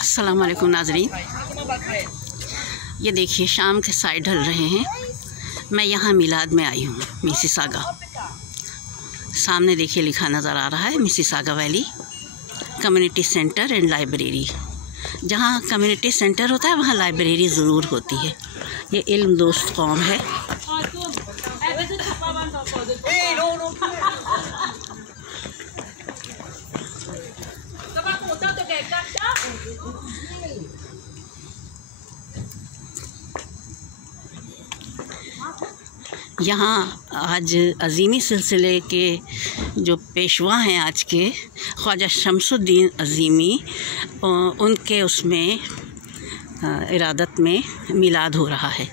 अस्सलाम वालेकुम नाज़रीन, ये देखिए शाम के साए ढल रहे हैं। मैं यहाँ मिलाद में आई हूँ, मिसिसागा। सामने देखिए लिखा नज़र आ रहा है Mississauga valley community centre and library. जहाँ कम्युनिटी सेंटर होता है वहाँ लाइब्रेरी ज़रूर होती है। ये इल्म दोस्त कौम है। यहाँ आज अज़ीमी सिलसिले के जो पेशवा हैं आज के, ख्वाजा शमसुद्दीन अज़ीमी, उनके उसमें इरादत में मिलाद हो रहा है।